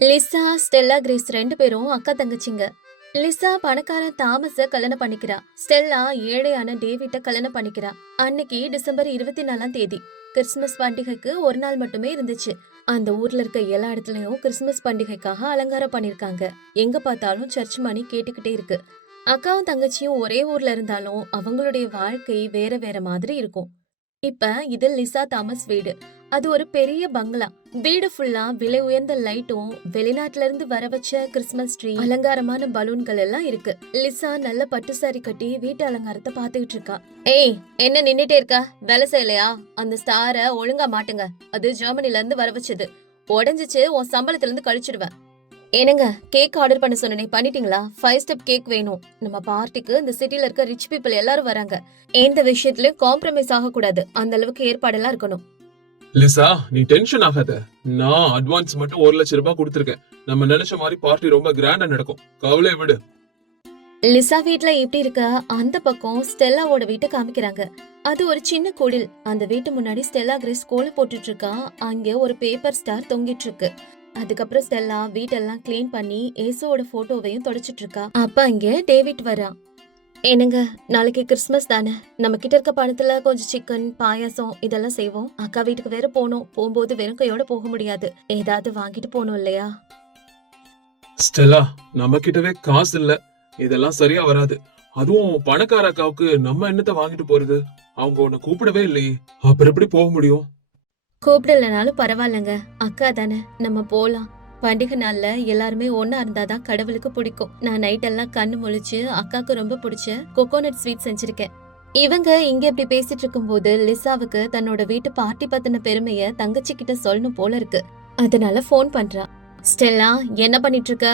Lisa, Stella, grace 2 பேரும் அக்கா தங்கச்சிங்க. லிசா பணக்காரன் தாமஸ கல்யாணம் பண்ணிக்கிறா. ஸ்டெல்லா ஏழையான டேவிட்ட கல்யாணம் பண்ணிக்கிறா. அன்னைக்கு டிசம்பர் 24ஆம் தேதி. கிறிஸ்துமஸ் பண்டிகைக்கு ஒரு நாள் மட்டுமே இருந்துச்சு. அந்த ஊர்ல இருக்க எல்லா இடத்துலயும் கிறிஸ்துமஸ் பண்டிகைக்காக அலங்காரம் பண்ணிருக்காங்க. எங்க பார்த்தாலும் சர்ச் மணி கேட்டுக்கிட்டே இருக்கு. அக்காவும் தங்கச்சியும் ஒரே ஊர்ல இருந்தாலும் அவங்களுடைய வாழ்க்கை வேற வேற மாதிரி இருக்கும். இப்ப இது லிசா தாமஸ் வீடு. அது ஒரு பெரிய பங்களா. வீடு ஃபுல்லா விலை உயர்ந்த லைட்டும் வெளிநாட்டுல இருந்து வர வச்ச கிறிஸ்துமஸ் ட்ரீ அலங்காரமான பலூன்கள் எல்லாம் இருக்கு. லிசா நல்ல பட்டு சாரி கட்டி வீட்டு அலங்காரத்தை பாத்துக்கிட்டு இருக்கா. ஏய், என்ன நின்னுட்டே இருக்கா? வேலை செய்யலையா? அந்த ஸ்டார ஒழுங்கா மாட்டுங்க. அது ஜெர்மனில இருந்து வர வச்சது. உடைஞ்சிச்சு, உன் சம்பளத்துல இருந்து கழிச்சிடுவேன். ஏனுங்க, கேக் ஆர்டர் பண்ண சொன்னேனே, பண்ணிட்டீங்களா? 5 ஸ்டெப் கேக் வேணும். நம்ம பார்ட்டிக்கு இந்த சிட்டில இருக்க ரிச் பீப்புள் எல்லாரும் வராங்க. எந்த விஷயத்திலயும் காம்ப்ரமைஸ் ஆக கூடாது. அந்த அளவுக்கு ஏற்பாடெல்லாம் இருக்கணும். லிசா, நீ டென்ஷன் ஆகாத. நான் அட்வான்ஸ் மட்டும் 1,00,000 கொடுத்திருக்கேன். நம்ம நினைச்ச மாதிரி பார்ட்டி ரொம்ப கிராண்டா நடக்கும். கவலையை விடு. லிசா வீட்ல எப்படி இருக்க? அந்த பக்கம் ஸ்டெல்லாவோட வீட்டை காமிக்கிறாங்க. அது ஒரு சின்ன குடில். அந்த வீட்டு முன்னாடி ஸ்டெல்லா கிரேஸ் கோலம் போட்டுட்டு இருக்கா. அங்க ஒரு பேப்பர் ஸ்டார் தொங்கிட்டு இருக்கு. அதுக்கப்புறம் ஸ்டெல்லா வீட்டெல்லாம் கிளீன் பண்ணி ஏசுவோட போட்டோவையும் தொடச்சிட்டு இருக்கா. அப்ப அங்க டேவிட் வரா. என்னங்க, நாளைக்கு கிறிஸ்துமஸ் தானே. நம்ம கிட்ட இருக்க பணத்துல கொஞ்சம் சிக்கன், பாயாசம் இதெல்லாம் செய்வோம். அக்கா வீட்டுக்கு வேற போகணும். போகும்போது வெறும் கையோட போக முடியாது. ஏதாவது வாங்கிட்டு போகணும் இல்லையா? ஸ்டெல்லா, நம்ம கிட்டவே காசு இல்ல. இதெல்லாம் சரியா வராது. அதுவும் பணக்கார அக்காவுக்கு நம்ம என்னத்த வாங்கிட்டு போறது? அவங்க உன்னை கூப்பிடவே இல்லையே. அப்புறம் எப்படி போக முடியும்? கூப்பிடலனாலும் பரவாயில்லங்க. அக்கா தானே, நம்ம போலாம். பண்டிகை நாள்ல எல்லாருமே ஒன்னா இருந்தாதான் கடவுளுக்கு பிடிக்கும். நான் நைட் எல்லாம் கண்ணு முழிச்சு அக்காக்கு ரொம்ப பிடிச்ச கோகோனட் ஸ்வீட் செஞ்சிருக்கேன். இவங்க இங்க இப்படி பேசிட்டு இருக்கும்போது லிசாவுக்கு தன்னோட வீட்டு பார்ட்டி பத்தின பெருமைய தங்கச்சி கிட்ட சொல்லணும் போல இருக்கு. அதனால போன் பண்றா. ஸ்டெல்லா, என்ன பண்ணிட்டு இருக்க?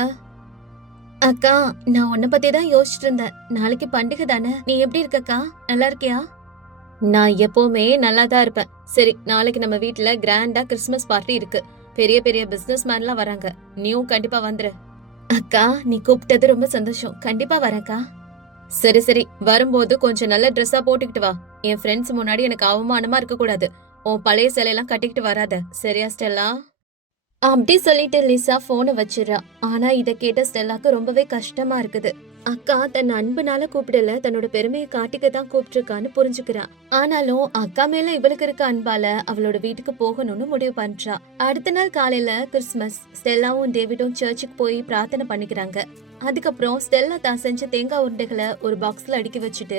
அக்கா, நான் உன்னை பத்தி தான் யோசிச்சுட்டு இருந்தேன். நாளைக்கு பண்டிகை தானே, நீ எப்படி இருக்கக்கா? நல்லா இருக்கியா? நான் எப்பவுமே நல்லா தான் இருப்பேன். சரி, நாளைக்கு நம்ம வீட்ல கிராண்டா கிறிஸ்துமஸ் பார்ட்டி இருக்கு. பெரிய பெரிய பிசினஸ் மேன்லாம் வராங்க. நீயும் கண்டிப்பா வந்துரு. அக்கா, நீ கூப்பிட்டது ரொம்ப சந்தோஷம். கண்டிப்பா வரேன்க்கா. சரி சரி, வரும்போது கொஞ்சம் நல்ல ட்ரெஸ்ஸா போட்டுக்கிட்டு வா. என் ஃப்ரெண்ட்ஸ் முன்னாடி எனக்கு அவமானமா இருக்க கூடாது. உன் பழைய சிலையெல்லாம் கட்டிக்கிட்டு வராத. சரியா ஸ்டெல்லா? அப்படி சொல்லிட்டு லிசா போனை வச்சிடறா. ஆனா இத கேட்ட ஸ்டெல்லாக்கு ரொம்பவே கஷ்டமா இருக்குது. அக்கா தன் அன்புனால கூப்பிடல, தன்னோட பெருமையை காட்டிக்க தான் கூப்பிட்டுருக்கான்னு புரிஞ்சுக்கிறா. ஆனாலும் அக்கா மேல இவளுக்கு இருக்க அன்பால அவளோட வீட்டுக்கு போகணும்னு முடிவு பண்றா. அடுத்த நாள் காலையில கிறிஸ்துமஸ். ஸ்டெல்லாவும் டேவிடும் சர்ச்சுக்கு போய் பிரார்த்தனை பண்ணிக்கிறாங்க. அதுக்கப்புறம் ஸ்டெல்லா தான் செஞ்ச தேங்காய் உருண்டைகளை ஒரு பாக்ஸ்ல அடுக்கி வச்சுட்டு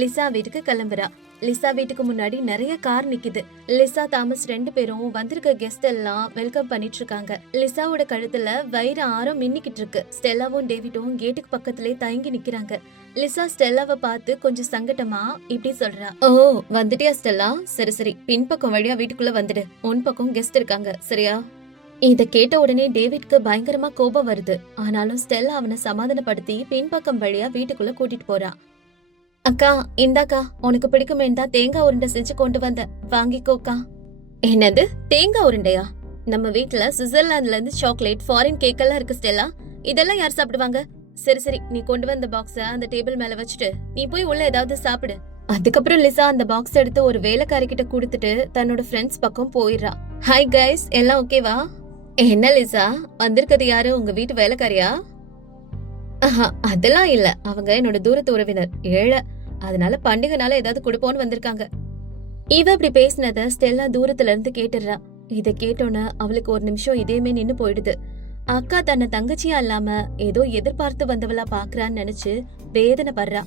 லிசா வீட்டுக்கு கிளம்புறா. லிசா வீட்டுக்கு முன்னாடி நிறைய கார் நிக்குது. லிசா தாமஸ் 2 பேரும் வந்திருக்க கெஸ்ட் எல்லாம் வெல்கம் பண்ணிட்டு இருக்காங்க. லிசாவோட கழுத்துல வைர ஆரம் மின்னிக்கிட்டு இருக்கு. ஸ்டெல்லாவும் டேவிடும் கேட்டுக்கு பக்கத்திலே தயங்கி நிக்கிறாங்க. லிசா ஸ்டெல்லாவை பார்த்து கொஞ்சம் சங்கட்டமா இப்படி சொல்றா. ஓ, வந்துட்டியா ஸ்டெல்லா? சரி சரி, பின்பக்கம் வழியா வீட்டுக்குள்ள வந்துடு. உன் பக்கம் கெஸ்ட் இருக்காங்க, சரியா? இத கேட்ட உடனே டேவிட்க்கு பயங்கரமா கோபம் வருது. ஆனாலும் ஸ்டெல்லா அவனை சமாதானப்படுத்தி பின்பக்கம் வழியா வீட்டுக்குள்ள கூட்டிட்டு போறா. அக்கா, இந்தாக்கா, உனக்கு பிடிக்குமே தான் தேங்காய் உருண்டை செஞ்சு கொண்டு வந்த, வாங்கிக்கோக்கா. என்னது, தேங்காய் உருண்டையா? நம்ம வீட்டுல சுவிட்சர்லாந்துல இருந்து சாக்லேட், ஃபாரின் கேக் எல்லாம் இருக்கு ஸ்டெல்லா. இதெல்லாம் யார் சாப்பிடுவாங்க? சரி சரி, நீ கொண்டு வந்த பாக்ஸ அந்த டேபிள் மேல வச்சுட்டு நீ போய் உள்ள ஏதாவது சாப்பிடு. அதுக்கப்புறம் லிசா அந்த பாக்ஸ் எடுத்து ஒரு வேலைக்காரி கிட்ட கொடுத்துட்டு தன்னோட ஃப்ரெண்ட்ஸ் பக்கம் போயிடுறா. ஹாய் கைஸ், எல்லாம் ஓகேவா? என்ன லிசா, வந்திருக்கிறது யாரு? உங்க வீட்டு வேலைக்காரியா? அதெல்லாம் இல்ல, அவங்க என்னோட தூரத்து உறவினர், ஏழை. அதனால பண்டிகைனால ஏதாவது கொடுப்போன்னு வந்திருக்காங்க. இவ இப்படி பேசினத ஸ்டெல்லா தூரத்துல இருந்து கேட்டுறா. இத கேட்டோன்னு அவளுக்கு ஒரு நிமிஷம் இதயமே நின்னு போயிடுது. அக்கா தன்னை தங்கச்சியா இல்லாம ஏதோ எதிர்பார்த்து வந்தவளா பாக்குறான்னு நினைச்சு வேதனை படுறா.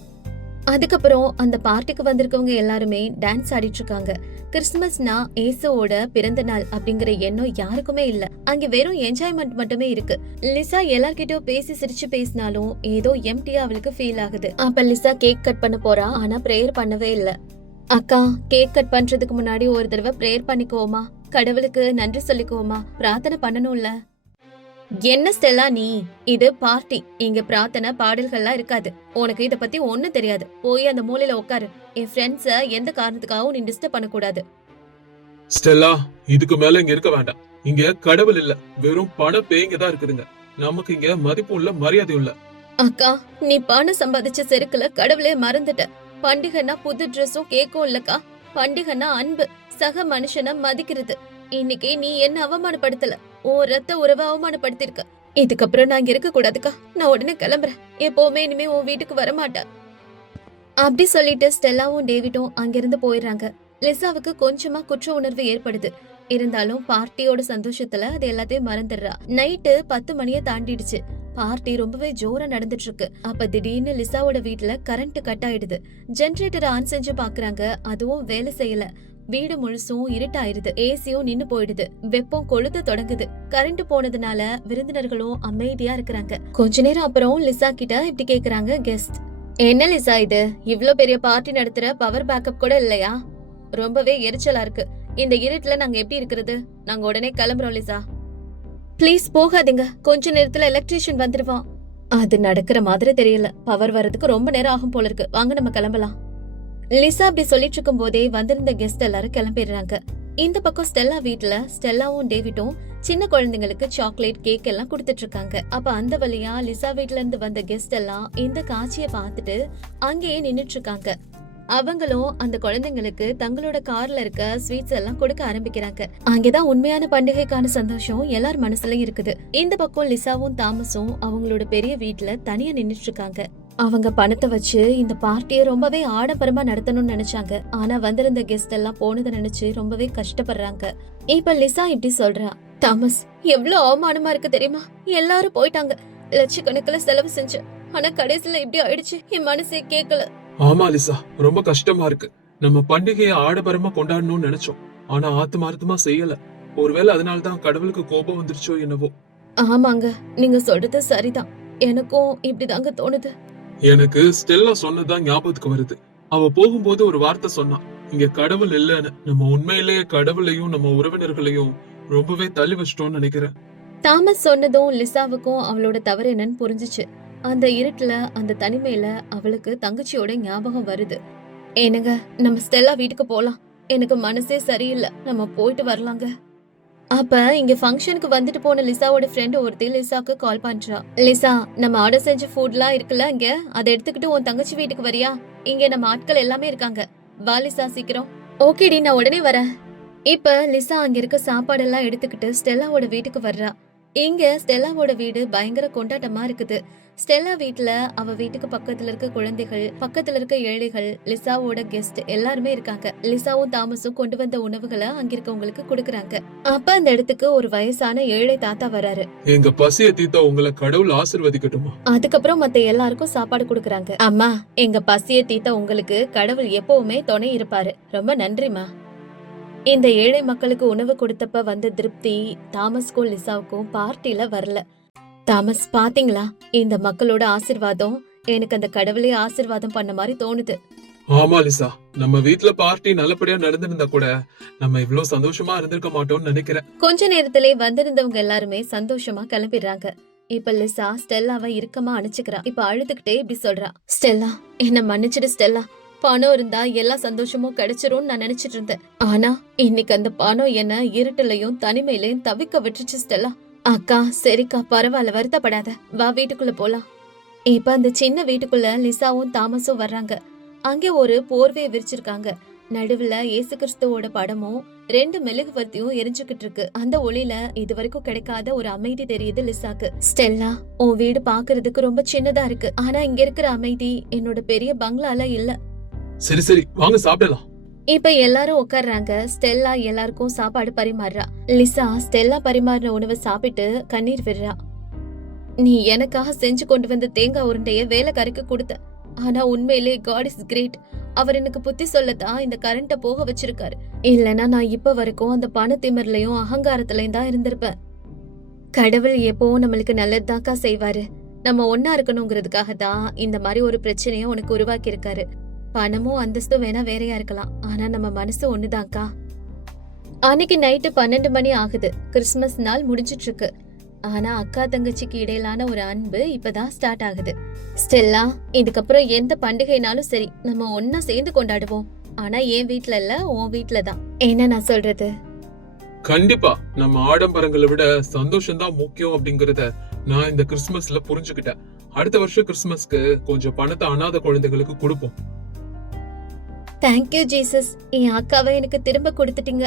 அதுக்கப்புறம் அந்த பார்ட்டிக்கு வந்திருக்கவங்க எல்லாருமே டான்ஸ் ஆடிட்டு இருக்காங்க. கிறிஸ்துமஸ்னா ஏசுவோட பிறந்த நாள் அப்படிங்கிற எண்ணம் யாருக்குமே இல்ல. அங்க வெறும் என்ஜாய்மெண்ட் மட்டுமே இருக்கு. லிசா எல்லார்கிட்டயும் பேசி சிரிச்சு பேசினாலும் ஏதோ எம்டியா அவளுக்கு ஃபீல் ஆகுது. அப்ப லிசா கேக் கட் பண்ண போறா. ஆனா பிரேயர் பண்ணவே இல்ல. அக்கா, கேக் கட் பண்றதுக்கு முன்னாடி ஒரு தடவை பிரேயர் பண்ணிக்குவோமா? கடவுளுக்கு நன்றி சொல்லிக்குவோமா? பிரார்த்தனை பண்ணணும்ல. என்ன ஸ்டெல்லா நீ? இது பார்ட்டி. இங்க பிரார்த்தனை பாடல்கள்லாம் இருக்காது. உனக்கு இத பத்தி ஒண்ணும் தெரியாது. போய் அந்த மூலையில உட்காரு. என் ஃப்ரெண்ட்ஸ எந்த காரணத்துக்காகவும் நீ டிஸ்டர்ப் பண்ண கூடாது. ஸ்டெல்லா, இதுக்கு மேல இங்க இருக்க வேண்டாம். இங்க கடவுள் இல்ல, வெறும் பண பேய்ங்க தான் இருக்குதுங்க. நமக்கு இங்க மதிப்பும் இல்ல, மரியாதையும் இல்ல. அக்கா, நீ பணம் சம்பாதிச்ச செருக்குல கடவுளே மறந்துட்ட. பண்டிகைன்னா புது ட்ரெஸ்ஸும் கேக்கும் இல்லக்கா. பண்டிகைன்னா அன்பு, சக மனுஷனை மதிக்கிறது. இன்னைக்கு நீ என்ன அவமானப்படுத்தல. ஓ ரத்த உறவை அவமானப்படுத்திருக்க. இதுக்கப்புறம் நான் இங்க இருக்க கூடாதுக்கா. நான் உடனே கிளம்புறேன். எப்பவுமே இனிமே உன் வீட்டுக்கு வர மாட்டேன். அப்படி சொல்லிட்டு ஸ்டெல்லாவும் டேவிடும் அங்கிருந்து போயிடுறாங்க. லிசாவுக்கு கொஞ்சமா குற்ற உணர்வு ஏற்படுது. இருந்தாலும் பார்ட்டியோட சந்தோஷத்துல அது எல்லாத்தையும் மறந்துடுறா. நைட்டு 10 மணியை தாண்டிடுச்சு. பார்ட்டி ரொம்பவே ஜோரா நடந்துட்டு இருக்கு. அப்ப திடீர்னு லிசாவோட வீட்டுல கரண்ட் கட் ஆயிடுது. ஜெனரேட்டர் ஆன் செஞ்சு பாக்குறாங்க, அதுவும் வேலை செய்யல. வீடு முழுசும் இருட்டாயிருது. ஏசியும் நின்னு போயிடுது. வெப்பம் கொளுத்த தொடங்குது. கரண்ட் போனதுனால விருந்தினர்களும் அமைதியா இருக்கிறாங்க. கொஞ்ச நேரம் அப்புறம் லிசா கிட்ட இப்படி கேக்குறாங்க கெஸ்ட். என்ன லிசா இது, இவ்ளோ பெரிய பார்ட்டி நடத்துற பவர் பேக்கப் கூட இல்லையா? ரொம்பவே எரிச்சலா இருக்கு. இந்த இருட்டுல நாங்க எப்படி இருக்கிறது? நாங்க உடனே கிளம்புறோம் லிசா. ப்ளீஸ் போகாதீங்க, கொஞ்ச நேரத்துல எலக்ட்ரீஷியன் வந்துருவான். அது நடக்கிற மாதிரி தெரியல. பவர் வர்றதுக்கு ரொம்ப நேரம் ஆகும் போல இருக்கு. வாங்க நம்ம கிளம்பலாம். லிசா அப்படி சொல்லிட்டு இருக்கும் போதே வந்திருந்த கெஸ்ட் எல்லாரும் கிளம்பிடுறாங்க. இந்த பக்கம் ஸ்டெல்லா வீட்டுல ஸ்டெல்லாவும் டேவிடும் சின்ன குழந்தைங்களுக்கு சாக்லேட் கேக் எல்லாம் கொடுத்துட்டு இருக்காங்க. அப்ப அந்த வழியா லிசா வீட்ல இருந்து வந்த கெஸ்ட் எல்லாம் இந்த காட்சியை பார்த்துட்டு அங்கேயே நின்னுட்டு இருக்காங்க. அவங்களும் அந்த குழந்தைங்களுக்கு தங்களோட கார்ல இருக்க ஸ்வீட்ஸ் எல்லாம் கொடுக்க ஆரம்பிக்கிறாங்க. அங்கேதான் உண்மையான பண்டிகைக்கான சந்தோஷம் எல்லார் மனசுலயும் இருக்குது. இந்த பக்கம் லிசாவும் தாமஸும் அவங்களோட பெரிய வீட்டுல தனியா நின்னுட்டு இருக்காங்க. அவங்க பணத்தை வச்சு இந்த பார்ட்டியை ரொம்பவே ஆடம்பரமா நடத்தணும்னு நினைச்சாங்க. ஆனா வந்திருந்த கெஸ்ட் எல்லாம் போனதை நினைச்சு ரொம்பவே கஷ்டப்படுறாங்க. இப்ப லிசா இப்படி சொல்றா, தாமஸ், எவ்வளவு அவமானமா இருக்கு தெரியுமா? எல்லாரும் போயிட்டாங்க. லட்சக்கணக்கில் செலவு செஞ்சு, ஆனா கடைசியில இப்படி ஆயிடுச்சு. என் மனசே கேட்கல. ஆமா லிசா, ரொம்ப கஷ்டமா இருக்கு. நம்ம பண்டிகையை ஆடம்பரமா கொண்டாடணும்னு நினைச்சோம், ஆனா ஆத்மார்த்தமா செய்யல. ஒருவேளை அதனாலதான் கடவுளுக்கு கோபம் வந்துருச்சோ என்னவோ. ஆமாங்க, நீங்க சொல்றது சரிதான். எனக்கும் இப்படிதாங்க தோணுது. எனக்கு ஸ்டெல்லா சொன்னதான் ஞாபகத்துக்கு வருது. அவ போகும்போது ஒரு வார்த்தை சொன்னா, இங்க கடவுள் இல்லன்னு. நம்ம உண்மையிலேயே கடவுளையும் நம்ம உறவினர்களையும் ரொம்பவே தள்ளி வச்சிட்டோம்னு நினைக்கிறேன். தாமஸ் சொன்னதும் லிசாவுக்கும் அவளோட தவறு என்னன்னு புரிஞ்சுச்சு. அந்த இருட்டுல அந்த தனிமையில அவளுக்கு தங்கச்சியோட ஞாபகம் வருது. ஏனுங்க, நம்ம ஸ்டெல்லா வீட்டுக்கு போலாம். எனக்கு மனசே சரியில்லை. நம்ம போயிட்டு வரலாங்க. அப்ப இங்க ஃபங்க்ஷனுக்கு வந்துட்டு போன லிசாவோட ஃப்ரெண்ட் ஒருத்தி லிசாக்கு கால் பண்றா. லிசா, நம்ம ஆர்டர் செஞ்ச ஃபுட்லாம் இருக்குல்ல இங்க, அதை எடுத்துக்கிட்டு உன் தங்கச்சி வீட்டுக்கு வரியா? இங்க நம்ம ஆட்கள் எல்லாமே இருக்காங்க. வா லிசா, சீக்கிரம். ஓகேடி, நான் உடனே வரேன். இப்ப லிசா அங்க இருக்க சாப்பாடெல்லாம் எடுத்துக்கிட்டு ஸ்டெல்லாவோட வீட்டுக்கு வர்றா. இங்க ஸ்டெல்லாவோட வீடு பயங்கர கொண்டாட்டமா இருக்குது. ஸ்டெல்லா வீட்டுல அவ வீட்டுக்கு பக்கத்துல இருக்க குழந்தைகள், பக்கத்துல இருக்க ஏழைகள், லிசாவோட கெஸ்ட் எல்லாருமே இருக்காங்க. லிசாவும் தாமஸும் கொண்டு வந்த உணவுகளை அங்க இருக்கவங்களுக்கு கொடுக்கறாங்க. அப்ப அந்த இடத்துக்கு ஒரு வயசான ஏழை தாத்தா வராரு. எங்க பசிய தீத்தா உங்களை கடவுள் ஆசீர்வதிக்கட்டுமா. அதுக்கப்புறம் மத்த எல்லாருக்கும் சாப்பாடு கொடுக்கறாங்க. அம்மா, எங்க பசிய தீத்தா உங்களுக்கு கடவுள் எப்பவுமே துணை இருப்பாரு. ரொம்ப நன்றிமா. இந்த ஏழை மக்களுக்கு உணவு கொடுத்தப்ப வந்த திருப்தி தாமஸ்க்கும் லிசாவுக்கும் பார்ட்டில வரல. தாமஸ், பாத்தீங்களா, இந்த மக்களோட ஆசீர்வாதம் எனக்கு அந்த கடவுளே ஆசீர்வாதம் பண்ண மாதிரி தோணுது. ஆமா லிசா, நம்ம வீட்ல பார்ட்டி நல்லபடியா நடந்திருந்தா கூட நம்ம இவ்ளோ சந்தோஷமா இருந்திருக்க மாட்டோம்னு நினைக்கிறேன். கொஞ்ச நேரத்திலே வந்திருந்தவங்க எல்லாருமே சந்தோஷமா கிளம்பிடுறாங்க. இப்ப லிசா ஸ்டெல்லாவை இறுக்கமா அணைச்சுக்கிறா. இப்ப அழுதுகிட்டே இப்படி சொல்றா, ஸ்டெல்லா, என்ன மன்னிச்சிடு ஸ்டெல்லா. பணம் இருந்தா எல்லா சந்தோஷமும் கிடைச்சிரும்னு நான் நினைச்சிட்டு இருந்தேன். ஆனா இன்னைக்கு அந்த பணம் என்ன இருட்டுலயும் தனிமையிலயும் தவிக்க விட்டுச்சு ஸ்டெல்லா. அக்கா, சரிக்கா, பரவாயில்ல, வருத்தப்படாத. வா, வீட்டுக்குள்ள போலாம். இப்ப அந்த சின்ன வீட்டுக்குள்ள லிசாவும் தாமஸும் வர்றாங்க. அங்கே ஒரு போர்வையை விரிச்சிருக்காங்க. நடுவுல இயேசு கிறிஸ்துவோட படமும் 2 மெழுகுவர்த்தியும் எரிஞ்சுக்கிட்டு இருக்கு. அந்த ஒளியில இது வரைக்கும் கிடைக்காத ஒரு அமைதி தெரியுது லிசாக்கு. ஸ்டெல்லா, உன் வீடு பாக்குறதுக்கு ரொம்ப சின்னதா இருக்கு. ஆனா இங்க இருக்கிற அமைதி என்னோட பெரிய பங்களால இல்ல. சரி சரி, வாங்க சாப்பிடலாம். இப்ப எல்லாரும் உட்கார்றாங்க. ஸ்டெல்லா எல்லாருக்கும் சாப்பாடு பரிமாறுறா. லிசா ஸ்டெல்லா பரிமாறின உணவை சாப்பிட்டு கண்ணீர் விடுறா. நீ எனக்காக செஞ்சு கொண்டு வந்த தேங்காய் உருண்டைய வேலைக்காரிக்கு கொடுத்த. ஆனா உண்மையிலே காட் இஸ் கிரேட். அவர் எனக்கு புத்தி சொல்லத்தான் இந்த கரண்ட போக வச்சிருக்காரு. இல்லனா நான் இப்ப வரைக்கும் அந்த பண திமிர்லயும் அகங்காரத்திலயும் தான் இருந்திருப்பேன். கடவுள் எப்பவும் நம்மளுக்கு நல்லதுதாக்கா செய்வாரு. நம்ம ஒன்னா இருக்கணுங்கிறதுக்காக தான் இந்த மாதிரி ஒரு பிரச்சனைய உனக்கு உருவாக்கி இருக்காரு. பணமும் அந்தஸ்தும் வேணா வேறையா இருக்கலாம், ஆனா நம்ம மனசு ஒண்ணுதான்க்கா. அன்னைக்கு நைட்டு 12 மணி ஆகுது. கிறிஸ்துமஸ் நாள் முடிஞ்சிட்டு இருக்கு. ஆனா அக்கா தங்கச்சிக்கு இடையிலான ஒரு அன்பு இப்பதான் ஸ்டார்ட் ஆகுது. ஸ்டெல்லா, இதுக்கப்புறம் எந்த பண்டிகைனாலும் சரி நம்ம ஒன்னா சேர்ந்து கொண்டாடுவோம். ஆனா என் வீட்ல இல்ல, உன் வீட்ல தான். என்ன நான் சொல்றது? கண்டிப்பா நம்ம ஆடம்பரங்களை விட சந்தோஷம் தான் முக்கியம் அப்படிங்கறத நான் இந்த கிறிஸ்துமஸ்ல புரிஞ்சுக்கிட்டேன். அடுத்த வருஷம் கிறிஸ்துமஸ்க்கு கொஞ்சம் பணத்தை அனாதை குழந்தைகளுக்கு கொடுப்போம். தேங்க்யூ ஜீசஸ், என் அக்காவை எனக்கு திரும்ப கொடுத்துட்டீங்க.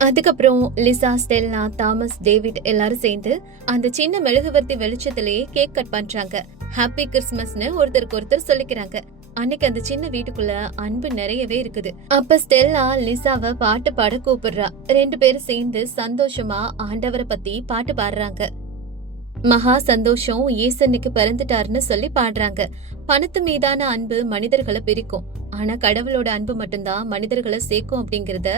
அதுக்கப்புறம் லிசா, ஸ்டெல்லா, தாமஸ், டேவிட் எல்லாரும் சேர்ந்து அந்த சின்ன மெழுகுவர்த்தி வெளிச்சத்திலேயே கேக் கட் பண்றாங்க. ஹாப்பி கிறிஸ்மஸ்னு ஒருத்தருக்கு ஒருத்தர் சொல்லிக்கிறாங்க. அன்னைக்கு அந்த சின்ன வீட்டுக்குள்ள அன்பு நிறையவே இருக்குது. அப்ப ஸ்டெல்லா லிசாவை பாட்டு பாட கூப்பிடுறா. 2 பேரும் சேர்ந்து சந்தோஷமா ஆண்டவரை பத்தி பாட்டு பாடுறாங்க. மகா சந்தோஷம், ஈசனுக்கு பிறந்துட்டாருன்னு சொல்லி பாடுறாங்க. பணத்து மீதான அன்பு மனிதர்களை பிரிக்கும், ஆனா கடவுளோட அன்பு மட்டும்தான் மனிதர்களை சேர்க்கும் அப்படிங்கறத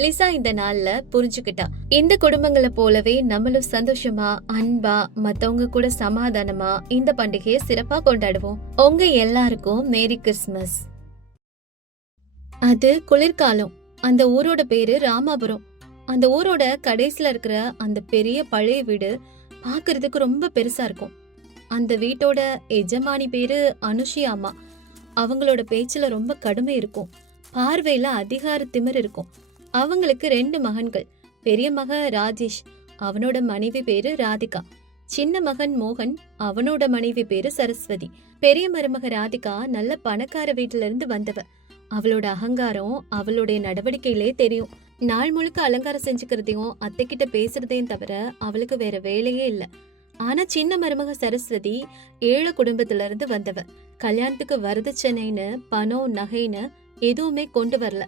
லிசா இந்த நாள்ல புரிஞ்சுக்கிட்டா. இந்த குடும்பங்களை போலவே நம்மளும் சந்தோஷமா, அன்பா, மத்தவங்க கூட சமாதானமா இந்த பண்டிகையை சிறப்பா கொண்டாடுவோம். உங்க எல்லாருக்கும் மேரி கிறிஸ்மஸ். அது குளிர்காலம். அந்த ஊரோட பேரு ராமாபுரம். அந்த ஊரோட கடைசில இருக்கிற அந்த பெரிய பழைய வீடு பாக்குறதுக்கு ரொம்ப பெருசா இருக்கும். அந்த வீட்டோட எஜமானி பேரு அனுஷியா அம்மா. அவங்களோட பேச்சுல ரொம்ப கடுமை இருக்கும், பார்வையில அதிகார திமிர் இருக்கும். அவங்களுக்கு 2 மகன்கள். பெரிய மகன் ராஜேஷ், அவனோட மனைவி பேரு ராதிகா. சின்ன மகன் மோகன், அவனோட மனைவி பேரு சரஸ்வதி. பெரிய மருமக ராதிகா நல்ல பணக்கார வீட்டுல இருந்து வந்தவ. அவளோட அகங்காரம் அவளுடைய நடவடிக்கையிலே தெரியும். நாள் முழுக்க அலங்காரம் செஞ்சுக்கிறதையும் அத்தைக்கிட்ட பேசுறதையும் தவிர அவளுக்கு வேற வேலையே இல்ல. ஆனா சின்ன மருமக சரஸ்வதி ஏழை குடும்பத்துல இருந்து வந்தவ. கல்யாணத்துக்கு வரதட்சணைன்னு பணம், நகைன்னு எதுவுமே கொண்டு வரல.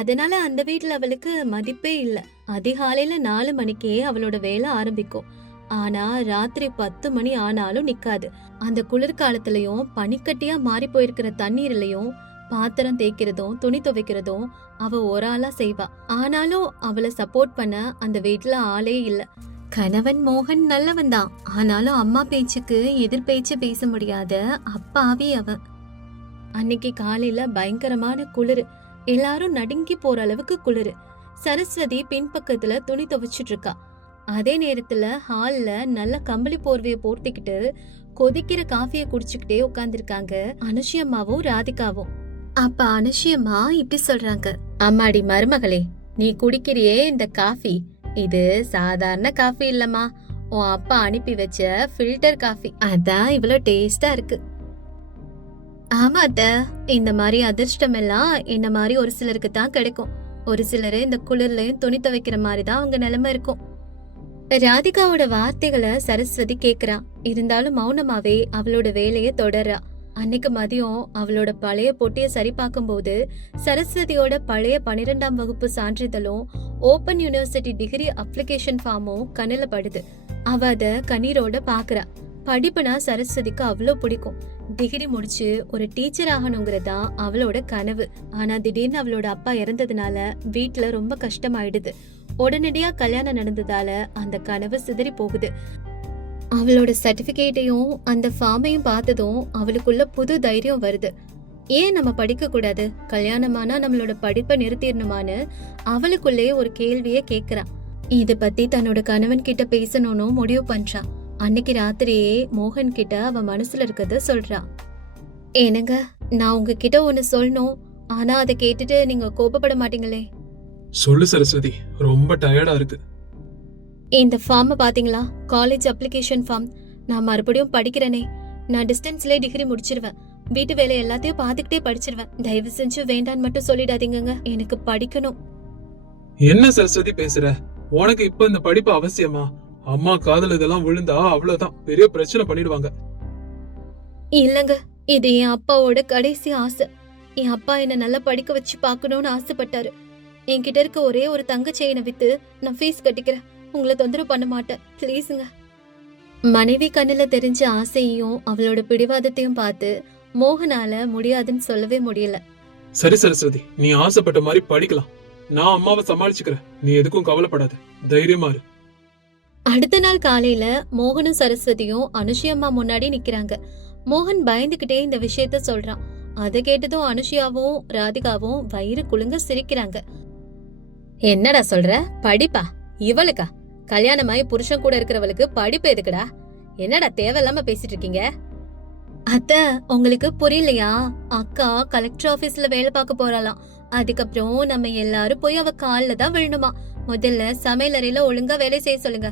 அதனால அந்த வீட்டுல அவளுக்கு மதிப்பே இல்ல. அதிகாலையில 4 மணிக்கே அவளோட வேலை ஆரம்பிக்கும். ஆனா ராத்திரி 10 மணி ஆனாலும் நிக்காது. அந்த குளிர்காலத்திலயும் பனிக்கட்டியா மாறி போயிருக்கிற தண்ணீர்லயும் பாத்திரம் தேய்க்கிறதும் துணி துவைக்கிறதும் அவ ஒரு ஆளா செய்வா. ஆனாலும் அவளை சப்போர்ட் பண்ண அந்த வீட்டுல ஆளே இல்ல. கணவன் மோகன் நல்லவன் தான், ஆனாலும் அம்மா பேச்சுக்கு எதிர் பேச்சு பேச முடியாத அப்பாவி அவன். அன்னைக்கு காலையில பயங்கரமான குளிரு, எல்லாரும் நடுங்கி போற அளவுக்கு குளிரு. சரஸ்வதி பின்பக்கத்துல துணி துவைச்சிட்டு இருக்கா. அதே நேரத்துல ஹால்ல நல்ல கம்பளி போர்வைய போர்த்திக்கிட்டு கொதிக்கிற காஃபிய குடிச்சுக்கிட்டே உட்கார்ந்துருக்காங்க அனுஷியம்மாவும் ராதிகாவும். அப்ப அனுஷியம்மா இப்படி சொல்றாங்க, அம்மாடி மருமகளே, நீ குடிக்கிறியே இந்த காஃபி, இது சாதாரண காஃபி இல்லம்மா, உன் அப்பா அனுப்பி வச்ச ஃபில்டர் காஃபி, அதான் இவ்வளவு டேஸ்டா இருக்கு. ஆமா அத்த, இந்த மாதிரி அதிர்ஷ்டம் எல்லாம் என்ன மாதிரி ஒரு சிலருக்கு தான் கிடைக்கும். ஒரு சிலரு இந்த குளிர்லயும் துணி துவைக்கிற மாதிரிதான் அவங்க நிலைமை இருக்கும். ராதிகாவோட வார்த்தைகளை சரஸ்வதி கேக்குறா. இருந்தாலும் மௌனமாவே அவளோட வேலையை தொடர்றா. அன்னைக்கு மதியம் அவளோட பழைய பொட்டியை சரி பார்க்கும் போது சரஸ்வதியோட பழைய 12ஆம் வகுப்பு சான்றிதழும் ஓபன் யூனிவர்சிட்டி டிகிரி அப்ளிகேஷன் ஃபார்மும் கண்ணுல படுது. அவ அத கண்ணீரோட பாக்குறா. படிப்புனா சரஸ்வதிக்கு அவ்வளோ பிடிக்கும். டிகிரி முடிச்சு ஒரு டீச்சர் ஆகணுங்கிறதா அவளோட கனவு. ஆனா திடீர்னு அவளோட அப்பா இறந்ததுனால வீட்டுல ரொம்ப கஷ்டமாயிடுது. உடனடியா கல்யாணம் நடந்ததால அந்த கனவு சிதறி போகுது. அவளோட சர்டிபிகேட்டையும் அந்த ஃபார்மையும் பார்த்ததும் அவளுக்குள்ள புது தைரியம் வருது. ஏன் நம்ம படிக்க கூடாது, கல்யாணமானா நம்மளோட படிப்பை நிறுத்திடணுமான்னு அவளுக்குள்ளே ஒரு கேள்வியே கேக்குறான். இத பத்தி தன்னோட கணவன் கிட்ட பேசணும்னு முடிவு பண்றான். அன்னைக்கு ராத்திரியே மோகன் கிட்ட அவ மனசுல இருக்கத சொல்றா. ஏனுங்க, நான் உங்ககிட்ட ஒன்னு சொல்லணும், ஆனா அதை கேட்டுட்டு நீங்க கோபப்பட மாட்டீங்களே? சொல்லு சரஸ்வதி, ரொம்ப டயர்டா இருக்கு. இந்த ஃபார்ம் பாத்தீங்களா, காலேஜ் அப்ளிகேஷன் ஃபார்ம். நான் மறுபடியும் படிக்கிறேனே, நான் டிஸ்டன்ஸ்ல டிகிரி முடிச்சிருவேன். வீட்டு வேலை எல்லாத்தையும் பாத்துக்கிட்டே படிச்சிருவேன். தயவு செஞ்சு வேண்டான்னு மட்டும் சொல்லிடாதீங்க, எனக்கு படிக்கணும். என்ன சரஸ்வதி பேசுற? உனக்கு இப்ப இந்த படிப்பு அவசியமா? அம்மா காதல் இதெல்லாம் விழுந்தா அவ்வளவுதான், பெரிய பிரச்சனை பண்ணிடுவாங்க. இல்லங்க, இது என் அப்பாவோட கடைசி ஆசை. என் அப்பா என்ன நல்லா படிக்க வச்சு பாக்கணும்னு ஆசைப்பட்டாரு. என்கிட்ட இருக்க ஒரே ஒரு தங்க செயினை வித்து நான் ஃபீஸ் கட்டிக்கிறேன். உங்களை தொந்தரவு பண்ண மாட்டேன், ப்ளீஸுங்க. மனைவி கண்ணுல தெரிஞ்ச ஆசையையும் அவளோட பிடிவாதத்தையும் பார்த்து மோகனால முடியாதுன்னு சொல்லவே முடியல. சரி சரஸ்வதி, நீ ஆசைப்பட்ட மாதிரி படிக்கலாம். நான் அம்மாவை சமாளிச்சுக்கிறேன், நீ எதுக்கும் கவலைப்படாத, தைரியமா இரு. அடுத்த நாள் காலையில மோகனும் சரஸ்வதியும் அனுஷியம்மா முன்னாடி நிக்கிறாங்க. மோகன் பயந்துகிட்டே இந்த விஷயத்த சொல்றான். அதை கேட்டதும் அனுஷியாவும் ராதிகாவும் வயிறு குலுங்க சிரிக்கிறாங்க. என்னடா சொல்ற, படிப்பா? இவளுக்கா? கல்யாணமாயி புருஷன் கூட இருக்கிறவளுக்கு படிப்பு எதுக்குடா? என்னடா தேவையில்லாம பேசிட்டு இருக்கீங்க? அத்த, உங்களுக்கு புரியலையா? அக்கா கலெக்டர் ஆபீஸ்ல வேலை பார்க்க போறாளாம். அதுக்கப்புறம் நம்ம எல்லாரும் போய் அவ கால்ல தான் விழணுமா. முதல்ல சமையல் அறையில ஒழுங்கா வேலை செய்ய சொல்லுங்க.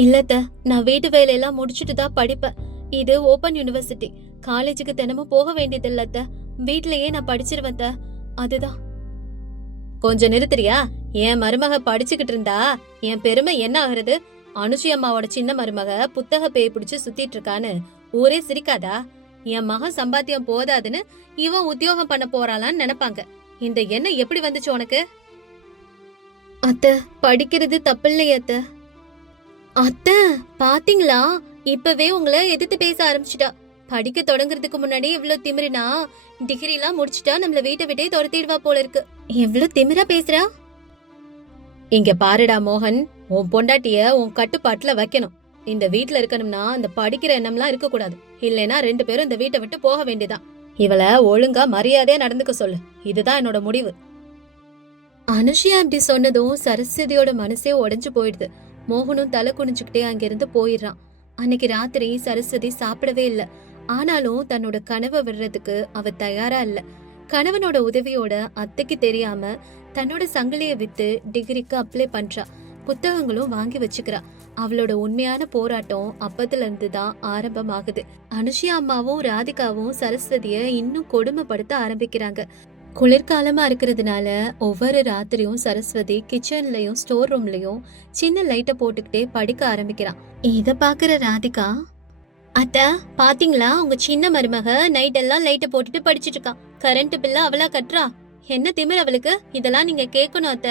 இல்லத்த, நான் வீட்டு வேலையெல்லாம் முடிச்சுட்டு தான் படிப்பேன். இது ஓபன் யூனிவர்சிட்டி, காலேஜுக்கு தினமும் போக வேண்டியது இல்லத்த. வீட்லயே நான் படிச்சிருவேன். அதுதான். கொஞ்சம் நிறுத்துறியா? என் மருமக படிச்சுக்கிட்டு இருந்தா என் பெருமை என்ன ஆகுறது? அனுஷி அம்மாவோட சின்ன மருமக புத்தக பேய் பிடிச்சு சுத்திட்டு இருக்கான்னு ஊரே சிரிக்காதா? என் மகன் சம்பாத்தியம் போதாதுன்னு இவன் உத்தியோகம் பண்ண போறாளான்னு நினைப்பாங்க. இந்த எண்ணம் எப்படி வந்துச்சு உனக்கு? அத்த, படிக்கிறது தப்பில்லையே அத்த. அத்த, பாத்தீங்களா? இப்பவே உங்களை எதிர்த்து பேச ஆரம்பிச்சுட்டா. படிக்க தொடங்குறதுக்கு முன்னாடி இவ்வளவு திமிரினா டிகிரி எல்லாம் முடிச்சுட்டா நம்மள வீட்டை விட்டே துரத்திடுவா போல இருக்கு. எவ்வளவு திமிரா பேசுறா? இங்க பாருடா மோகன், உன் பொண்டாட்டிய உன் கட்டுப்பாட்டுல வைக்கணும். இந்த வீட்டுல இருக்கணும்னா அந்த படிக்கிற எண்ணம்லாம் இருக்க கூடாது. இல்லைன்னா 2 பேரும் இந்த வீட்டை விட்டு போக வேண்டியதான். இவளை ஒழுங்கா மரியாதையா நடந்துக்க சொல்லு. இதுதான் என்னோட முடிவு. அனுஷியா அப்படி சொன்னதும் சரஸ்வதியோட மனசே உடைஞ்சு போயிடுது. மோகனும் தலை குனிஞ்சுக்கிட்டே அங்கிருந்து போயிடுறான். அன்னைக்கு ராத்திரி சரஸ்வதி சாப்பிடவே இல்ல. ஆனாலும் தன்னோட கனவை விடுறதுக்கு அவ தயாரா இல்ல. கணவனோட உதவியோட அத்தைக்கு தெரியாம தன்னோட சங்கிலிய வித்து டிகிரிக்கு அப்ளை பண்றா. புத்தகங்களும் வாங்கி வச்சுக்கிறா. அவளோட உண்மையான போராட்டம் அப்பத்துல இருந்துதான் ஆரம்பமாகுது. அனுஷியா அம்மாவும் ராதிகாவும் சரஸ்வதிய இன்னும் கொடுமைப்படுத்த ஆரம்பிக்கிறாங்க. குளிர்காலமா இருக்கிறதுனால ஒவ்வொரு ராத்திரியும் சரஸ்வதி கிச்சன்லயும் ஸ்டோர் ரூம்லயும் சின்ன லைட்ட போட்டுக்கிட்டே படிக்க ஆரம்பிக்கிறான். இத பாக்குற ராதிகா, அத்த பாத்தீங்களா, உங்க சின்ன மருமக நைட் எல்லாம் லைட்ட போட்டுட்டு படிச்சிட்டு இருக்கான். கரண்ட் பில்ல அவளா கட்டுறா. என்ன திமிர் அவளுக்கு? இதெல்லாம் நீங்க கேட்கணும் அத்த.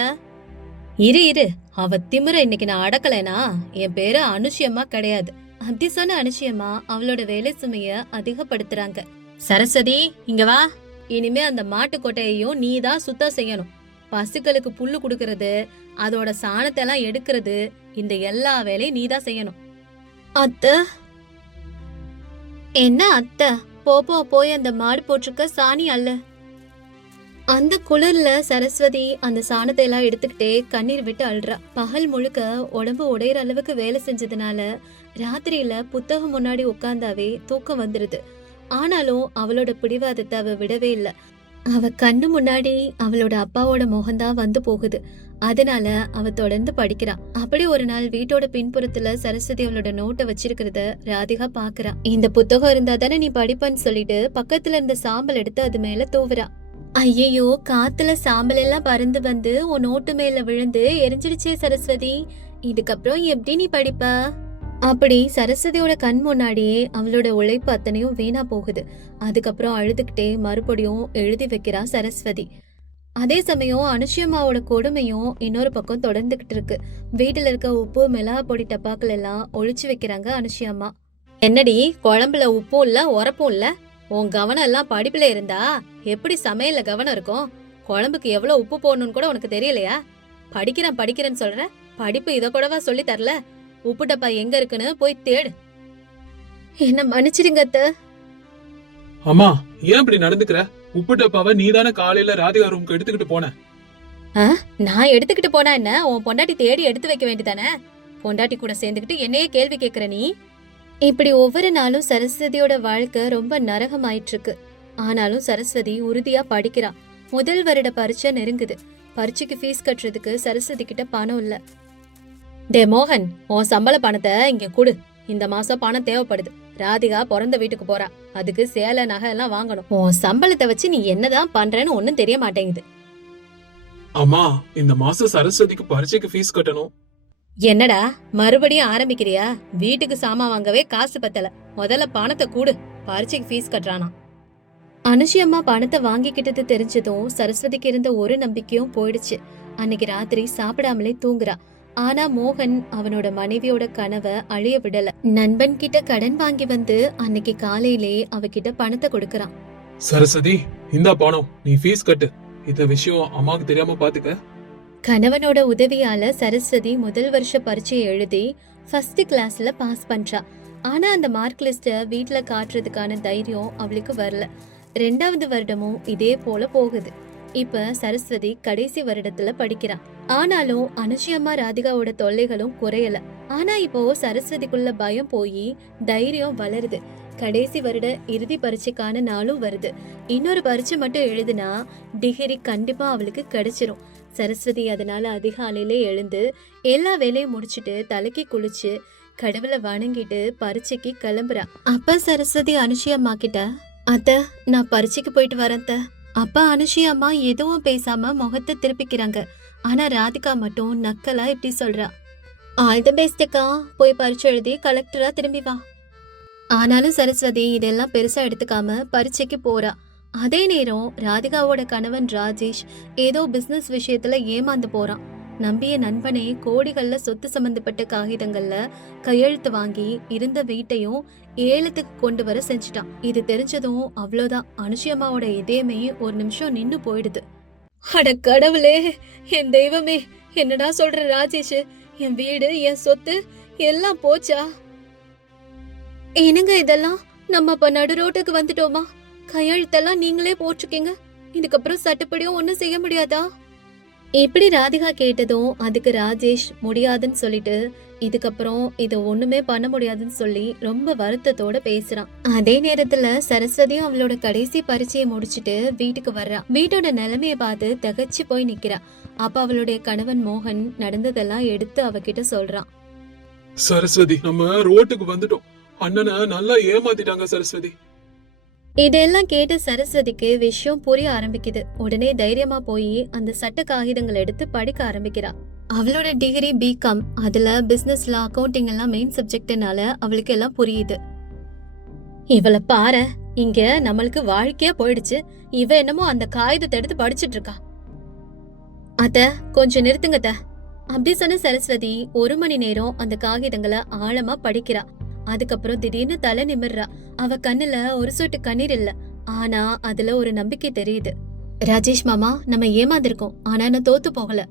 இரு, அவ திமிர இன்னைக்கு நான் அடக்கலைனா என் பேரு அனுஷியம்மா கிடையாது. அப்படி சொன்ன அனுஷியம்மா அவளோட வேலை சுமைய அதிகப்படுத்துறாங்க. சரஸ்வதி, இங்க வா. இனிமே அந்த மாட்டு கொட்டையையும் நீ தான் சுத்தம் செய்யணும். பசுக்களுக்கு புல்லு குடுக்கறது, அதோட சாணத்தை எல்லாம் எடுக்கிறது, இந்த எல்லா வேலையும் நீ தான் செய்யணும். அத்தை. என்ன அத்தை? போய் அந்த மாடு போட்டிருக்க சாணி அல்ல. அந்த குளிர்ல சரஸ்வதி அந்த சாணத்தை எல்லாம் எடுத்துக்கிட்டே கண்ணீர் விட்டு அழுறா. பகல் முழுக்க உடம்பு உடையிற அளவுக்கு வேலை செஞ்சதுனால ராத்திரியில புத்தகம் முன்னாடி உட்கார்ந்தாவே தூக்கம் வந்துருது. ஆனாலும் அவளோட பிடிவாதத்தை அவ விடவே இல்ல. அவ கண்ணு முன்னாடி அவளோட அப்பாவோட முகம்தான் வந்து போகுது. அதனால அவ தொடர்ந்து படிக்கிறா. அப்படி ஒரு நாள் வீட்டோட பின்புறத்துல சரஸ்வதி அவளோட நோட்டை வச்சிருக்கிறத ராதிகா பாக்குறா. இந்த புத்தகம் இருந்தா தானே நீ படிப்பன்னு சொல்லிட்டு பக்கத்துல இருந்த சாம்பல் எடுத்து அது மேல தூவுறா. ஐயோ, காத்துல சாம்பல் எல்லாம் பறந்து வந்து உன் நோட்டு மேல விழுந்து எரிஞ்சிடுச்சே சரஸ்வதி, இதுக்கப்புறம் எப்படி நீ படிப்ப? அப்படி சரஸ்வதியோட கண் முன்னாடியே அவளோட உழைப்பு அத்தனையும் வீணா போகுது. அதுக்கப்புறம் அழுதுகிட்டே மறுபடியும் எழுதி வைக்கிறா சரஸ்வதி. அதே சமயம் அனுஷியம்மாவோட கொடுமையும் இன்னொரு பக்கம் தொடர்ந்துகிட்டு இருக்கு. வீட்டுல இருக்க உப்பு மிளகா பொடி டப்பாக்கள் எல்லாம் ஒழிச்சு வைக்கிறாங்க அனுஷியம்மா. என்னடி, குழம்புல உப்பும் இல்ல உரப்பும் இல்ல? உன் கவனம் எல்லாம் படிப்புல இருந்தா எப்படி சமையல்ல கவனம் இருக்கும்? குழம்புக்கு எவ்வளவு உப்பு போடணும்னு கூட உனக்கு தெரியலையா? படிக்கிறேன்னு சொல்ற, படிப்பு இத கூடவா சொல்லி தரல? உப்பு டப்பா எங்க இருக்குன்னு போய் தேடு. என்ன மன்னிச்சிடுங்க அத்தை. அம்மா, ஏன் இப்படி நடந்துக்கிற? உப்பு டப்பாவை நீதானே காலையில ராதிகா ரூமுக்கு எடுத்துக்கிட்டு போன. நான் எடுத்துக்கிட்டு போனா என்ன? உன் பொண்டாட்டி தேடி எடுத்து வைக்க வேண்டியதானே? பொண்டாட்டி கூட சேர்ந்துக்கிட்டு என்னையே கேள்வி கேக்குற நீ? இப்படி ஒவ்வொரு நாளும் சரஸ்வதியோட வாழ்க்கை ரொம்ப நரகமாயிட்டு இருக்கு. ஆனாலும் சரஸ்வதி உறுதியா படிக்கிறா. முதல் வருட பரீட்சை நெருங்குது. பரீட்சைக்கு ஃபீஸ் கட்டுறதுக்கு சரஸ்வதி கிட்ட பணம் இல்ல. டே மோகன், உன் சம்பள பணத்தை இங்க குடு. இந்த மாசம் பணம் தேவைப்படுது. ராதிகா பிறந்த வீட்டுக்கு போறா. அதுக்கு சேலை நகை எல்லாம் வாங்கணும். உன் சம்பளத்தை வச்சு நீ என்னதான் பண்றேன்னு ஒன்னும் தெரிய மாட்டேங்குது. அம்மா, இந்த மாசம் சரஸ்வதிக்கு பரீட்சைக்கு ஃபீஸ் கட்டணும். என்னடா மறுபடியும் ஆரம்பிக்கிறியா? வீட்டுக்கு சாமான் வாங்கவே காசு பத்தல. முதல்ல பணத்தை கூடு. பரீட்சைக்கு ஃபீஸ் கட்டுறானா? அனுஷி அம்மா பணத்தை வாங்கிக்கிட்டது தெரிஞ்சதும் சரஸ்வதிக்கு இருந்த ஒரு நம்பிக்கையும் போயிடுச்சு. அன்னைக்கு ராத்திரி சாப்பிடாமலே தூங்குறா. ஆனா மோகன் அவனோட மனைவியோட கனவை அழிய விடல. நண்பன் கிட்ட கடன் வாங்கி வந்து அன்னைக்கு காலையிலே அவகிட்ட பணத்தை கொடுக்கறான். சரஸ்வதி, இந்தா பணம், நீ ஃபீஸ் கட்டு. இந்த விஷயம் அம்மாக்கு தெரியாம பாத்துக்க. கணவனோட உதவியால சரஸ்வதி முதல் வருஷ பரீட்சையை எழுதி ஃபர்ஸ்ட் கிளாஸ்ல பாஸ் பண்றா. ஆனா அந்த மார்க் லிஸ்ட வீட்டுல காட்டுறதுக்கான தைரியம் அவளுக்கு வரல. 2வது வருடமும் இதே போல போகுது. இப்ப சரஸ்வதி கடைசி வருடத்துல படிக்கிறா. ஆனாலும் அனுஷி அம்மா ராதிகாவோட தொல்லைகளும் குறையல. ஆனா இப்போ சரஸ்வதிக்குள்ள பயம் போய் தைரியம் வளருது. கடைசி வருட இறுதி பரீட்சைக்கான நாளும் வருது. இன்னொரு பரீட்சை மட்டும் எழுதுனா டிகிரி கண்டிப்பா அவளுக்கு கிடைச்சிரும். சரஸ்வதி அதனால அதிகாலையிலே எழுந்து எல்லா வேலையும் முடிச்சிட்டு தலைக்கு குளிச்சு கடவுளை வணங்கிட்டு பரீட்சைக்கு கிளம்புறா. அப்ப சரஸ்வதி அனுஷி அம்மா கிட்ட, அத்த நான் பரீட்சைக்கு போயிட்டு வரேன் அப்பா அனுஷி அம்மா எதுவும் பேசாம முகத்தை திருப்பிக்கிறாங்க. ஆனா ராதிகா மட்டும் நக்கலா இப்படி சொல்றா, ஆல் தி பெஸ்ட்க்கா, போய் பரீட்சை எழுதி கலெக்டரா திரும்பி வா. ஆனாலும் சரஸ்வதி இதெல்லாம் பெருசா எடுத்துக்காம பரீட்சைக்கு போறா. அதே நேரம் ராதிகாவோட கணவன் ராஜேஷ் ஏதோ பிசினஸ் விஷயத்துல ஏமாந்து போறான். நம்பிய நண்பனே கோடிகள்ல சொத்து சம்பந்தப்பட்ட காகிதங்கள்ல கையெழுத்து வாங்கி இருந்த வீட்டையும் ஏலத்துக்கு கொண்டு வர செஞ்சுட்டான். இது தெரிஞ்சதும் அவ்வளவுதான், அனுஷி அம்மாவோட இதயமே ஒரு நிமிஷம் நின்னு போயிடுது. அட கடவுளே, என் தெய்வமே, என்னடா சொல்ற ராஜேஷ், என் வீடு என் சொத்து எல்லாம் போச்சா? என்னங்க இதெல்லாம், நம்ம அப்ப நடு ரோட்டுக்கு வந்துட்டோமா? கையெழுத்தெல்லாம் நீங்களே போட்டிருக்கீங்க, இதுக்கப்புறம் சட்டப்படியும் ஒண்ணும் செய்ய முடியாதா? இப்படி ராதிகா கேட்டதும் அதுக்கு ராஜேஷ் முடியாதுன்னு சொல்லிட்டு இதுக்கப்புறம் இத ஒண்ணுமே பண்ண முடியாதுன்னு சொல்லி ரொம்ப வருத்தத்தோட பேசுறான். அதே நேரத்துல சரஸ்வதியும் அவளோட கடைசி பரீட்சையை முடிச்சிட்டு வீட்டுக்கு வர்றா. வீட்டோட நிலைமைய பார்த்து திகச்சு போய் நிக்கிறா. அப்ப அவளுடைய கணவன் மோகன் நடந்ததெல்லாம் எடுத்து அவகிட்ட சொல்றான். சரஸ்வதி, நம்ம ரோட்டுக்கு வந்துட்டோம். அண்ணனை நல்லா ஏமாத்திட்டாங்க சரஸ்வதி. இதெல்லாம் கேட்டு சரஸ்வதிக்கு விஷயம் புரிய ஆரம்பிக்குது. உடனே தைரியமா போய் அந்த சட்ட காகிதங்களை எடுத்து படிக்க ஆரம்பிக்கிறா. அவளோட டிகிரி பிகாம், அதுல பிசினஸ்ல அக்கவுண்டிங் எல்லாம் மெயின் சப்ஜெக்ட்னால அவளுக்கு எல்லாம் புரியுது. இவளை பாரு, இங்க நம்மளுக்கு வாழ்க்கையா போயிடுச்சு, இவ என்னமோ அந்த காகிதத்தை எடுத்து படிச்சிட்டு இருக்கா. அத்த கொஞ்சம் நிறுத்துங்கத்த. அப்படி சொன்ன சரஸ்வதி 1 மணி நேரம் அந்த காகிதங்களை ஆழமா படிக்கிறா. அதுக்கப்புறம் திடீர்னு தலை நிமிர்றா. அவ கண்ணுல ஒரு சொட்டு கண்ணீர் இல்ல, ஆனா அதுல ஒரு நம்பிக்கை தெரியுது. ராஜேஷ் மாமா, நம்ம ஏமாந்திருக்கோம், ஆனா நான் தோத்து போகல.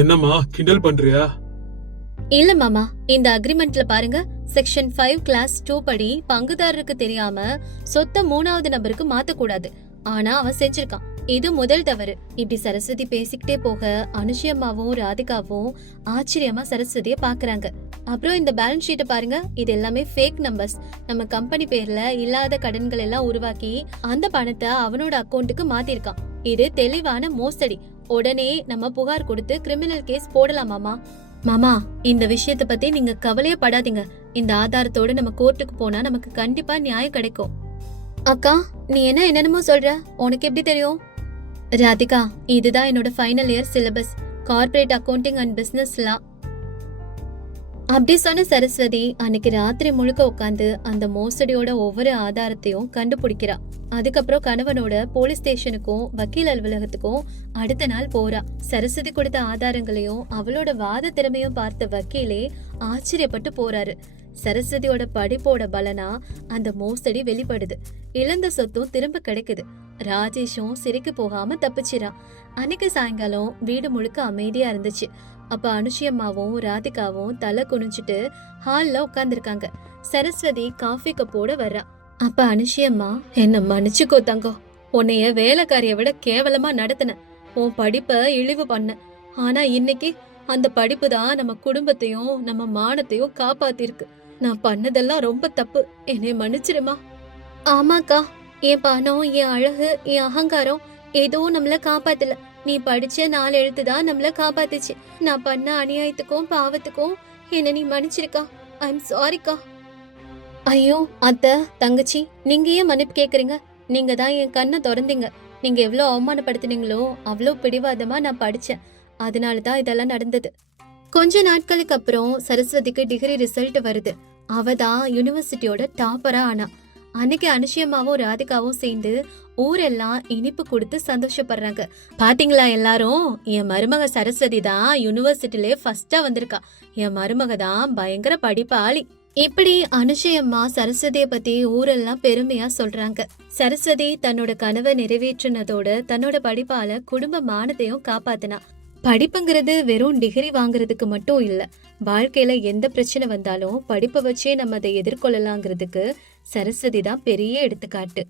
என்னம்மா கிண்டல் பண்றியா? இல்ல மாமா, இந்த அக்ரிமெண்ட்ல பாருங்க, செக்ஷன் 5 கிளாஸ் 2 படி பங்குதாரருக்கு தெரியாம சொத்த 3வது நபருக்கு மாத்த கூடாது. ஆனா அவன் செஞ்சிருக்கான், இது முதல் தவறு. இப்படி சரஸ்வதி பேசிக்கிட்டே போக அனுஷி அம்மாவும் ராதிகாவும் ஆச்சரியமா சரஸ்வதிய பாக்குறாங்க. அப்புறம் இந்த பேலன்ஸ் ஷீட்டை பாருங்க, இது எல்லாமே ஃபேக் நம்பர்ஸ். நம்ம கம்பெனி பேர்ல இல்லாத கடன்கள் எல்லாம் உருவாக்கி அந்த பணத்தை அவனோட அக்கௌண்ட்டுக்கு மாத்திருக்கான். இது தெளிவான மோசடி. உடனே நம்ம புகார் கொடுத்து கிரிமினல் கேஸ் போடலாமாமா? மாமா, இந்த விஷயத்தை பத்தி நீங்க கவலையே படாதீங்க. இந்த ஆதாரத்தோட நம்ம கோர்ட்டுக்கு போனா நமக்கு கண்டிப்பா நியாயம் கிடைக்கும். அக்கா, நீ என்னென்னமோ சொல்ற, உனக்கு எப்படி தெரியும்? ராதிகா, இதுதான் என்னோட final year syllabus, corporate accounting and business law. அப்படி சொன்ன சரஸ்வதி அன்னைக்கு ராத்திரி முழுக்க உட்காந்து அந்த மோசடியோட ஒவ்வொரு ஆதாரத்தையும் கண்டுபிடிக்கிறா. அதுக்கப்புறம் கணவனோட போலீஸ் ஸ்டேஷனுக்கும் வக்கீல் அலுவலகத்துக்கும் அடுத்த நாள் போறா. சரஸ்வதி கொடுத்த ஆதாரங்களையும் அவளோட வாத திறமையும் பார்த்த வக்கீலே ஆச்சரியப்பட்டு போறாரு. சரஸ்வதியோட படிப்போட பலனா அந்த மோசடி வெளிப்படுது. இழந்த சொத்தும் திரும்ப கிடைக்குது. ராஜேஷும் சிறைக்கு போகாம தப்பிச்சிரான். அன்னைக்கு சாயங்காலம் வீடு முழுக்க அமைதியா இருந்துச்சு. அப்ப அனுஷி அம்மாவும் ராதிகாவும் தலை குனிஞ்சிட்டு ஹால்ல உட்கார்ந்துருக்காங்க. சரஸ்வதி காஃபி கப்போட வர்றா. அப்ப அனுஷி அம்மா, என்ன மன்னிச்சுக்கோ தங்கம், உன்னைய வேலைக்காரிய விட கேவலமா நடத்தின, உன் படிப்ப இழிவு பண்ண. ஆனா இன்னைக்கு அந்த படிப்பு தான் நம்ம குடும்பத்தையும் நம்ம மானத்தையும் காப்பாத்திருக்கு. நான் பண்ணதெல்லாம் ரொம்ப தப்பு, என்னை மன்னிச்சிருமா. ஆமாக்கா, என் பணம், என் அழகு, என் அகங்காரம் எதுவும் நம்மள காப்பாத்தல. நீ படிச்ச 4 எழுத்து தான் நம்மள காப்பாத்துச்சு. நான் பண்ண அநியாயத்துக்கும் பாவத்துக்கும் என்ன நீ மன்னிச்சிருக்கா. ஐ எம் சாரிக்கா. ஐயோ அத்தை, தங்கச்சி, நீங்க ஏன் மன்னிப்பு கேக்குறீங்க? நீங்க தான் என் கண்ணை திறந்தீங்க. நீங்க எவ்வளவு அவமானப்படுத்தினீங்களோ அவ்வளவு பிடிவாதமா நான் படிச்சேன். அதனாலதான் இதெல்லாம் நடந்தது. கொஞ்ச நாட்களுக்கு அப்புறம் சரஸ்வதிக்கு டிகிரி ரிசல்ட் வருது. அவ தான் யூனிவர்சிட்டியோட டாப்பரா ஆனா. அன்னைக்கு அனுஷி அம்மாவும் ராதிகாவும் சேர்ந்து ஊரெல்லாம் இனிப்பு கொடுத்து சந்தோஷப்படுறாங்க. பாத்தீங்களா எல்லாரும், என் மருமக சரஸ்வதி தான் யூனிவர்சிட்டிலே ஃபர்ஸ்டா வந்திருக்கா. என் மருமக தான் பயங்கர படிப்பாளி. இப்படி அனுஷி அம்மா சரஸ்வதிய பத்தி ஊரெல்லாம் பெருமையா சொல்றாங்க. சரஸ்வதி தன்னோட கனவை நிறைவேற்றினதோட தன்னோட படிப்பால குடும்ப மானத்தையும் காப்பாத்தினா. படிப்புங்கிறது வெறும் டிகிரி வாங்குறதுக்கு மட்டும் இல்ல, வாழ்க்கையில எந்த பிரச்சனை வந்தாலும் படிப்பை வச்சே நம்ம அதை எதிர்கொள்ளலாங்கிறதுக்கு சரஸ்வதி தான் பெரிய எடுத்துக்காட்டு.